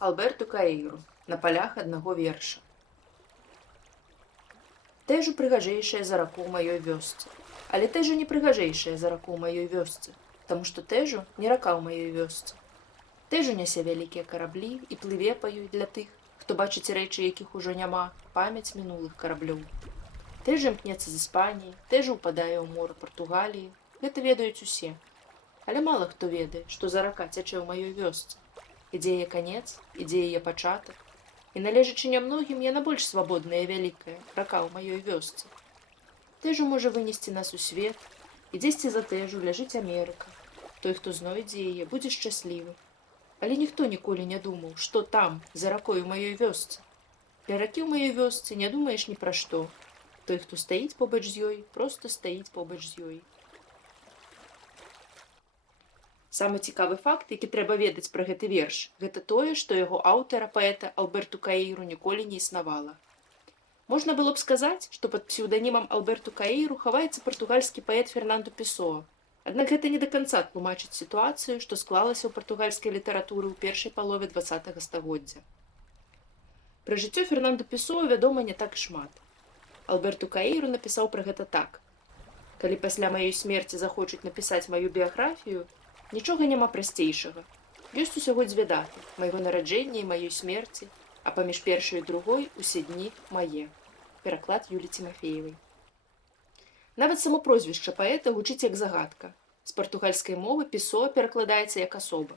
Альберту Каіру на палях аднаго верша. Тэжу прыгажэйшая за раку ў маёй вёсцы, але тэжу не прыгажэйшая за раку ў маёй вёсцы, таму што тэжу не рака ў маёй вёсцы. Тэжу нясе вялікія караблі і плыве па ёй для тых, хто бачыць рэчы, якіх ужо няма, памяць мінулых караблёў. Тэжу імкнецца з Іспаніі, тэжу ўпадае ў мора Партугаліі, гэта ведаюць усе. Але мала хто ведае, што за рака цячэ ў маёй вёсцы. Ідзе яе канец, ідзе яе пачатак, і належачы нямногім яна больш свабодная і вялікая, рака ў маёй вёсцы. Тэжу можа вынесці нас у свет, і дзесьці за тэжу ляжыць Амерыка. Той, хто знойдзе яе, будзе шчаслівы. Але ніхто ніколі не думаў, што там, за ракой у маёй вёсцы. Для ракі ў маёй вёсцы не думаеш ні пра што. Той, хто стаіць побач з ёй, проста стаіць побач з ёй. Самы цікавы факт, які трэба ведаць пра гэты верш, гэта тое, што яго аўтара, паэта Альберту Каіру ніколі не існавала. Можна было б сказаць, што пад псеўданімам Альберту Каіру хаваецца партугальскі паэт Фернанду Песоа. Аднак гэта не да канца тлумачыць сітуацыю, што склалася ў партугальскай літаратуры ў першай палове 20 стагоддзя. Пра жыццё Фернанду Песоа вядома не так шмат. Альберту Каіру напісаў пра гэта так. Калі пасля маёй смерці захочуць напісаць маю біяграфію, нічога няма прасцейшага. Ёсць усяго дзве даты, майго нараджэння і маёй смерці, а паміж першай і другой усе дні мае. Пераклад Юлі Тимофеевай. Нават само прозвішча паэта гучыць як загадка. З партугальскай мовы Песоа перакладаецца як асоба.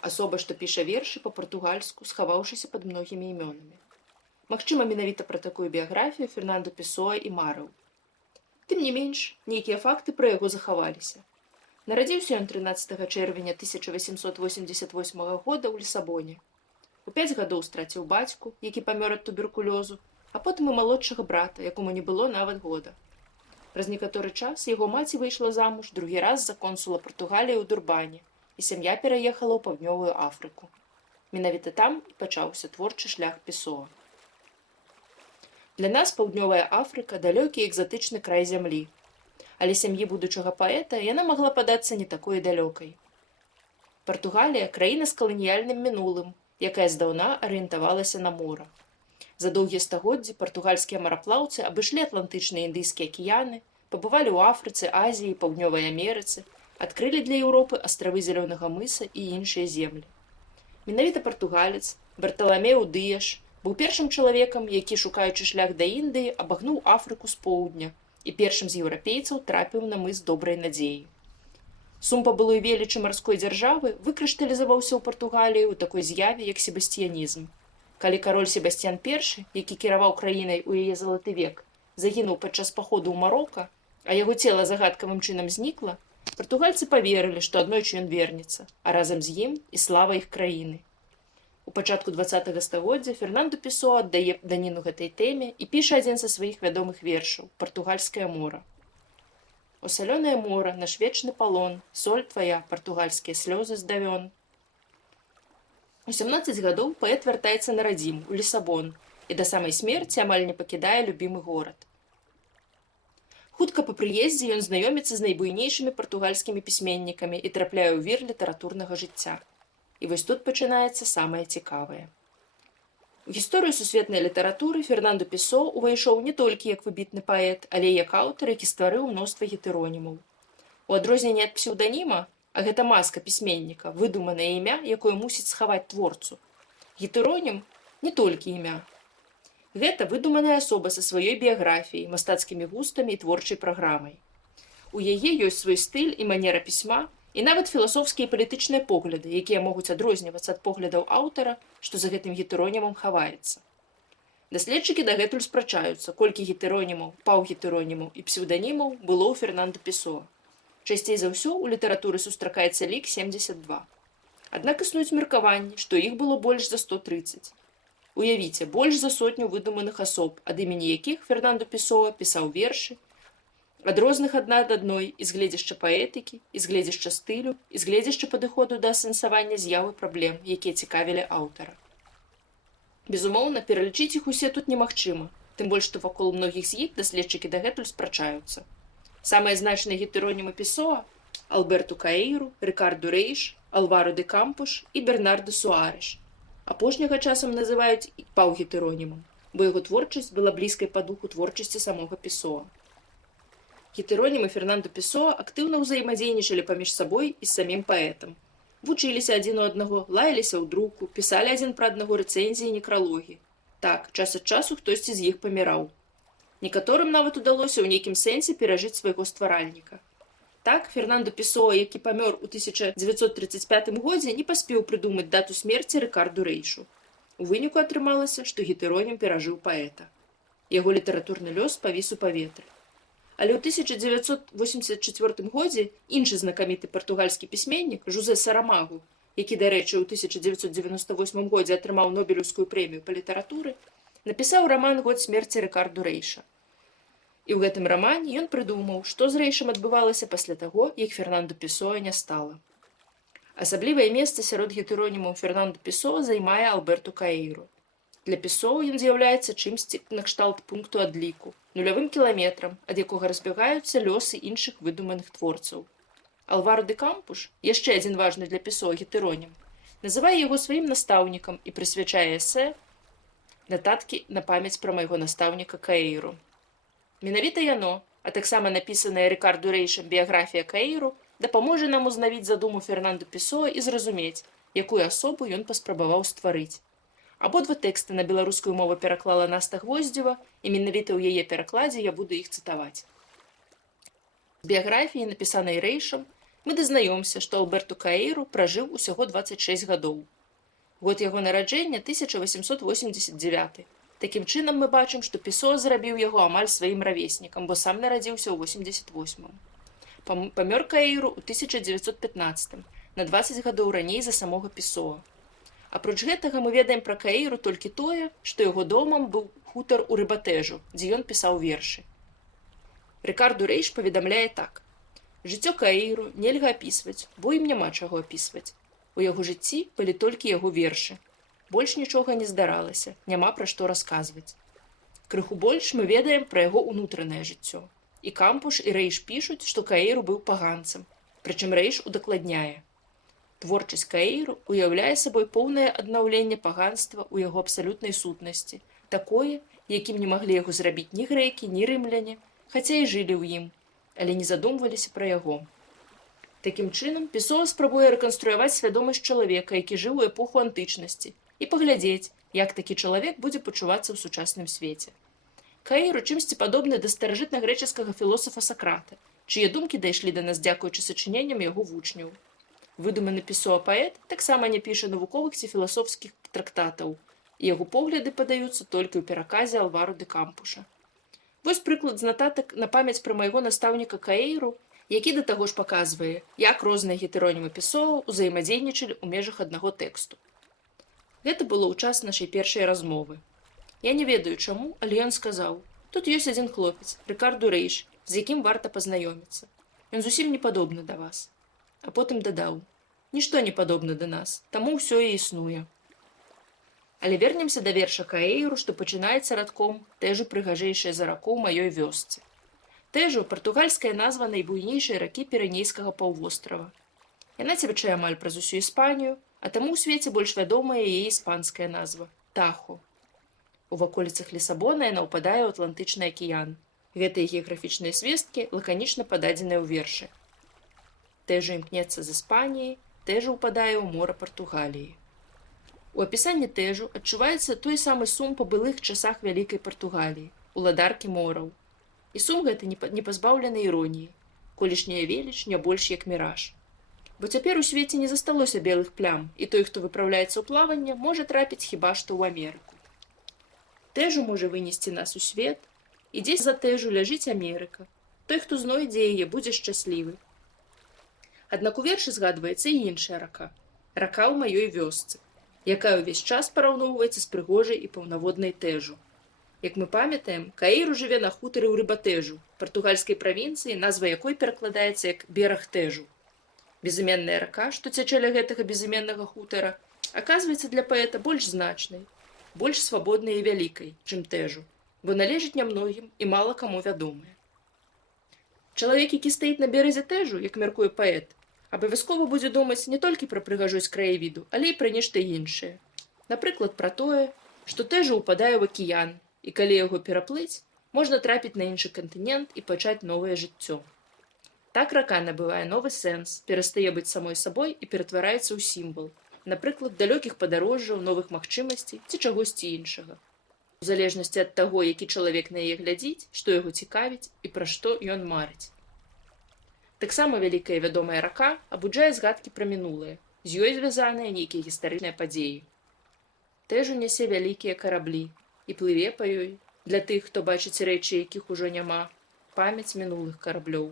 Асоба, што піша вершы па-партугальску, схаваўшыся пад многімі імёнамі. Магчыма, менавіта пра такую біяграфію Фернанду Песоа і марыў. Тым не менш, нейкія факты пра яго захаваліся. Нарадзіўся ён 13 чэрвеня 1888 года ў Лісабоне. У 5 гадоў страціў бацьку, які памёр ад туберкулёзу, а потым і малодшага брата, якому не было нават года. Праз некаторы час яго маці выйшла замуж другі раз за консула Партугаліі ў Дурбане, і сям'я пераехала ў паўднёвую Афрыку. Менавіта там і пачаўся творчы шлях Песоа. Для нас паўднёвая Афрыка далёкі і экзатычны край зямлі. Але сям'і будучага паэта яна магла падацца не такой далёкай. Партугалія – краіна з каланіяльным мінулым, якая здаўна арыентавалася на мора. За доўгія стагоддзі партугальскія мараплаўцы абышлі Атлантычныя і Індыйскія акіяны, пабывалі ў Афрыцы, Азіі, Паўднёвай Амерыцы, адкрылі для Еўропы астравы Зялёнага мыса і іншыя землі. Менавіта партугалец Барталамеў Дыяш быў першым чалавекам, які, шукаючы шлях да Індыі, абагнуў Афрыку з поўдня, і першым з еўрапейцаў трапіў на мыс добрай надзеі. Сум па былой велічы марской дзяржавы выкрышталізаваўся ў Партугаліі ў такой з'яве, як себасціянізм. Калі кароль Себасцьян I, які кіраваў краінай у яе залаты век, загінуў падчас паходу ў Марока, а яго цела загадкавым чынам знікла, партугальцы паверылі, што аднойчы ён вернецца, а разам з ім і слава іх краіны. У пачатку 20 стагоддзя Фернанду Песоа аддае даніну гэтай тэме і піша адзін са сваіх вядомых вершаў «Партугальскае мора». «О салёнае мора, наш вечны палон, соль твая, партугальскія слёзы здавён». У 17 гадоў паэт вяртаецца на радзіму, у Лісабон, і да самай смерці амаль не пакідае любімы горад. Хутка па прыездзе ён знаёміцца з найбуйнейшымі партугальскімі пісьменнікамі і трапляе ў вір літаратурнага жыцця. І вось тут пачынаецца самае цікавае. У гісторыю сусветнай літаратуры Фернанду Песоа увайшоў не толькі як выбітны паэт, але і як аўтар, які стварыў мноства гетэронімаў. У адрозненне ад псеўданіма, а гэта маска пісьменніка, выдуманае імя, якое мусіць схаваць творцу. Гетэронім не толькі імя. Гэта выдуманая асоба са сваёй біяграфіяй, мастацкімі густамі і творчай праграмай. У яе ёсць свой стыль і манера пісьма, і нават філасофскія і палітычныя погляды, якія могуць адрознівацца ад поглядаў аўтара, што за гэтым гетэронімам хаваецца. Даследчыкі дагэтуль спрачаюцца, колькі гетэронімаў, паўгетэронімаў і псеўданімаў было ў Фернанду Песоа. Часцей за ўсё ў літаратуры сустракаецца лік 72. Аднак існуюць меркаванні, што іх было больш за 130. Уявіце, больш за 100 выдуманых асоб, ад імені якіх Фернанду Песоа пісаў вершы, ад розных адна ад адной і з гледзяшча паэтыкі, і з гледзяшча стылю, і з гледзяшча падыходу да асэнсавання з'явы праблем, якія цікавілі аўтара. Безумоўна, пералічыць іх усе тут немагчыма, тым больш, што вакол многіх з іх даследчыкі дагэтуль спрачаюцца. Самыя значныя гетэронімы Песоа – Альберту Каіру, Рикарду Рейш, Альваро де Кампуш і Бернарду Суареш. Апошняга часам называюць паўгетэронімам, бо яго творчасць была блізкай па духу творчасці самога Песоа. Гетэронім і Фернандо Песоа актыўна ўзаемадзейнічалі паміж сабой і з самім паэтам. Вучыліся адзін у аднаго, лаяліся ў друку, пісалі адзін пра аднаго рэцэнзіі і некралогі. Так, час ад часу хтосьці з іх паміраў. Некаторым нават удалося ў нейкім сэнсе перажыць свайго стваральніка. Так, Фернандо Песоа, які памёр у 1935 годзе, не паспеў прыдумаць дату смерці Рыкарду Рэйшу. У выніку атрымалася, што гетэронім перажыў паэта. Яго літаратурны лёс павіс у паветры. Але ў 1984 годзе іншы знакаміты партугальскі пісьменнік Жузе Сарамагу, які, дарэчы, у 1998 годзе атрымаў Нобелеўскую прэмію па літаратуры, напісаў раман «Год смерці Рыкарду Рэйша». І ў гэтым рамане ён прыдумаў, што з Рэйшам адбывалася пасля таго, як Фернандо Песоа не стала. Асаблівае месца сярод гетэронімаў Фернандо Песоа займае Алберту Каэйру. Для Песоа ён з'яўляецца чымсьці накшталт пункту адліку, нулявым кіламетрам, ад якога разбягаюцца лёсы іншых выдуманых творцаў. Алваро де Кампуш, яшчэ адзін важны для Песоа гетэронім, называе яго сваім настаўнікам і прысвячае эсэ «Нататкі на памяць пра майго настаўніка Каэйру». Менавіта яно, а таксама напісаная Рыкарду Рэйшам біяграфія Каэйру, дапаможа нам узнавіць задуму Фернандо Песоа і зразумець, якую асобу ён паспрабаваў стварыць. Абодва тэксты на беларускую мову пераклала Наста Гвоздзева, і менавіта ў яе перакладзе я буду іх цытаваць. З біяграфіі, напісанай Рэйшам, мы дазнаёмся, што Алберту Каэйру пражыў усяго 26 гадоў. Год яго нараджэння 1889. Такім чынам мы бачым, што Песоа зрабіў яго амаль сваім равеснікам, бо сам нарадзіўся ў 88-м. Памёр Каэйру ў 1915, на 20 гадоў раней за самога Песоа. Апроч гэтага мы ведаем пра Каэйру толькі тое, што яго домам быў хутар у Рыбатэжу, дзе ён пісаў вершы. Рыкарду Рэйш паведамляе так. Жыццё Каэйру нельга апісваць, бо ім няма чаго апісваць. У яго жыцці былі толькі яго вершы. Больш нічога не здаралася, няма пра што расказваць. Крыху больш мы ведаем пра яго ўнутранае жыццё. І Кампуш, і Рэйш пішуць, што Каэйру быў паганцам, прычым Рэйш удакладняе. Творчасць Каэйру уяўляе сабой поўнае аднаўленне паганства ў яго абсалютнай сутнасці, такое, якім не маглі яго зрабіць ні грэкі, ні рымляне, хаця і жылі ў ім, але не задумваліся пра яго. Такім чынам, Песоа спрабуе рэканструяваць свядомасць чалавека, які жыў у эпоху антычнасці, і паглядзець, як такі чалавек будзе пачувацца ў сучасным свеце. Каэйру чымсьці падобны да старажытнагрэчаскага філосафа Сакрата, чые думкі дайшлі да нас дзякуючы сачыненням яго вучняў. Выдуманы Песоа паэт таксама не піша навуковых ці філасофскіх трактатаў, і яго погляды падаюцца толькі ў пераказе Алваро де Кампуша. Вось прыклад з нататак на памяць пра майго настаўніка Каэйру, які да таго ж паказвае, як розныя гетэронімы Песоа ўзаемадзейнічалі ў межах аднаго тэксту. Гэта было ў час нашай першай размовы. Я не ведаю чаму, але ён сказаў, тут ёсць адзін хлопец, Рыкарду Рэйш, з якім варта пазнаёміцца. Ён зусім не падобны да вас. А потым дадаў, нішто не падобна да нас, таму ўсё і існуе. Але вернемся да верша Каэйру, што пачынаецца радком «Тэжу прыгажэйшая за раку ў маёй вёсцы». Тэжу – партугальская назва найбуйнейшай ракі Пірэнейскага паўвострава. Яна цячэ амаль праз усю Іспанію, а таму ў свеце больш вядомая яе іспанская назва – Тахо. У ваколіцах Лісабона яна ўпадае ў Атлантычны акіян. Гэтыя геаграфічныя звесткі лаканічна пададзеныя ў вершы. Тэжу імкнецца з Іспаніі, Тэжу ўпадае ў мора Партугаліі. У апісанні Тэжу адчуваецца той самы сум па былых часах Вялікай Партугаліі, уладаркі мораў. І сум гэты не пазбаўлены іроніі. Колішняя веліч не больш як міраж. Бо цяпер у свеце не засталося белых плям, і той, хто выпраўляецца ў плаванне, можа трапіць хіба што ў Амерыку. Тэжу можа вынесці нас у свет, і дзесь за Тэжу ляжыць Амерыка. Той, хто знойдзе яе, будзе шчаслівы. Аднак у вершы згадваецца і іншая рака. Рака ў маёй вёсцы, якая ўвесь час параўноўваецца з прыгожай і паўнаводнай Тэжу. Як мы памятаем, Каэйру жыве на хутары ў Рыбатэжу, партугальскай правінцыі, назва якой перакладаецца як бераг Тэжу. Безыменная рака, што цячэ ля гэтага безыменнага хутара, аказваецца для паэта больш значнай, больш свабоднай і вялікай, чым Тэжу, бо належыць нямногім і мала каму вядомая. Чалавек, які стаіць на беразе Тэжу, як мяркуе паэт, абавязкова будзе думаць не толькі пра прыгажосць краявіду, але і пра нешта іншае. Напрыклад, пра тое, што тэжа ўпадае ў акіян, і калі яго пераплыць, можна трапіць на іншы кантынент і пачаць новае жыццё. Так рака набывае новы сэнс, перастае быць самой сабой і ператвараецца ў сімвал, напрыклад, далёкіх падарожжаў, новых магчымасцей ці чагосьці іншага. У залежнасці ад таго, які чалавек на яе глядзіць, што яго цікавіць і пра што ён марыць. Таксама вялікая вядомая рака абуджае згадкі пра мінулае, з ёй звязаныя нейкія гістарычныя падзеі. Тэжу нясе вялікія караблі і плыве па ёй, для тых, хто бачыць рэчы, якіх ужо няма, памяць мінулых караблёў.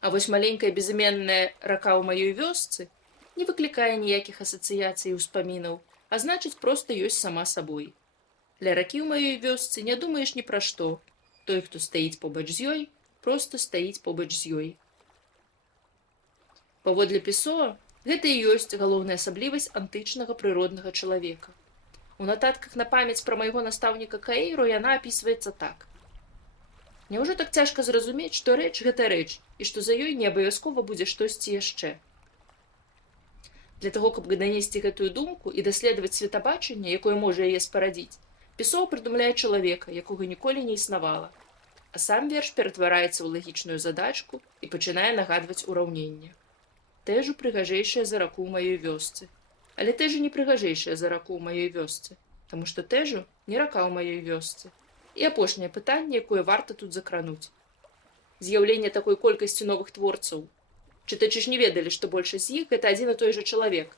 А вось маленькая безыменная рака ў маёй вёсцы не выклікае ніякіх асацыяцый і ўспамінаў, а значыць, проста ёсць сама сабой. Для ракі ў маёй вёсцы не думаеш ні пра што. Той, хто стаіць побач з ёй, проста стаіць побач з ёй. Паводле Песоа, гэта і ёсць галоўная асаблівасць антычнага прыроднага чалавека. У нататках на памяць пра майго настаўніка Каіру яна апісваецца так. Няўжо так цяжка зразумець, што рэч – гэта рэч, і што за ёй не абавязкова будзе штосьці яшчэ. Для таго, каб данесці гэтую думку і даследаваць светабачанне, якое можа яе спарадзіць, Песоа прыдумляе чалавека, якога ніколі не існавала, а сам верш ператвараецца ў лагічную задачку і пачынае нагадваць ураўненне. Тэжу прыгажэйшая за раку ў маёй вёсцы. Але тэжу не прыгажэйшая за раку ў маёй вёсцы, таму што тэжу не рака ў маёй вёсцы. І апошняе пытанне, якое варта тут закрануць. З'яўленне такой колькасці новых творцаў. Чытачы ж не ведалі, што большасць з іх – гэта адзін і той жа чалавек.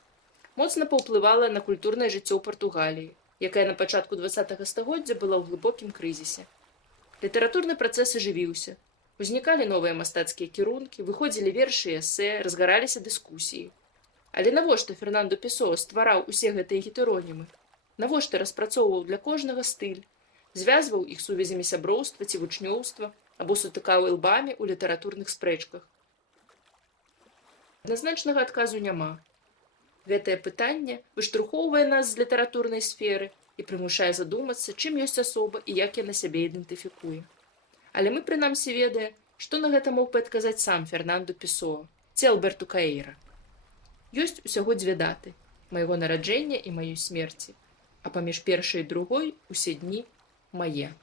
Моцна паўплывала на культурнае жыццё ў Партугаліі, якая на пачатку 20-го стагоддзя была ў глыбокім крызісе. Літаратурны працэс ажывіўся. Узнікалі новыя мастацкія кірункі, выходзілі вершы і эсэ, разгараліся дыскусіі. Але навошта Фернандо Песоа ствараў усе гэтыя гетэронімы? Навошта распрацоўваў для кожнага стыль? Звязваў іх сувязямі сяброўства ці вучнёўства або сутыкаў ілбамі ў літаратурных спрэчках? Адназначнага адказу няма. Гэтае пытанне выштурхоўвае нас з літаратурнай сферы і прымушае задумацца, чым ёсць асоба і як яна сябе ідэнтыфікуе. Але мы, прынамсі, ведае, што на гэта мог бы адказаць сам Фернандо Песоа ці Алберту Каіра. Ёсць усяго 2 даты – майго нараджэння і маёй смерці, а паміж першай і другой усе дні мае.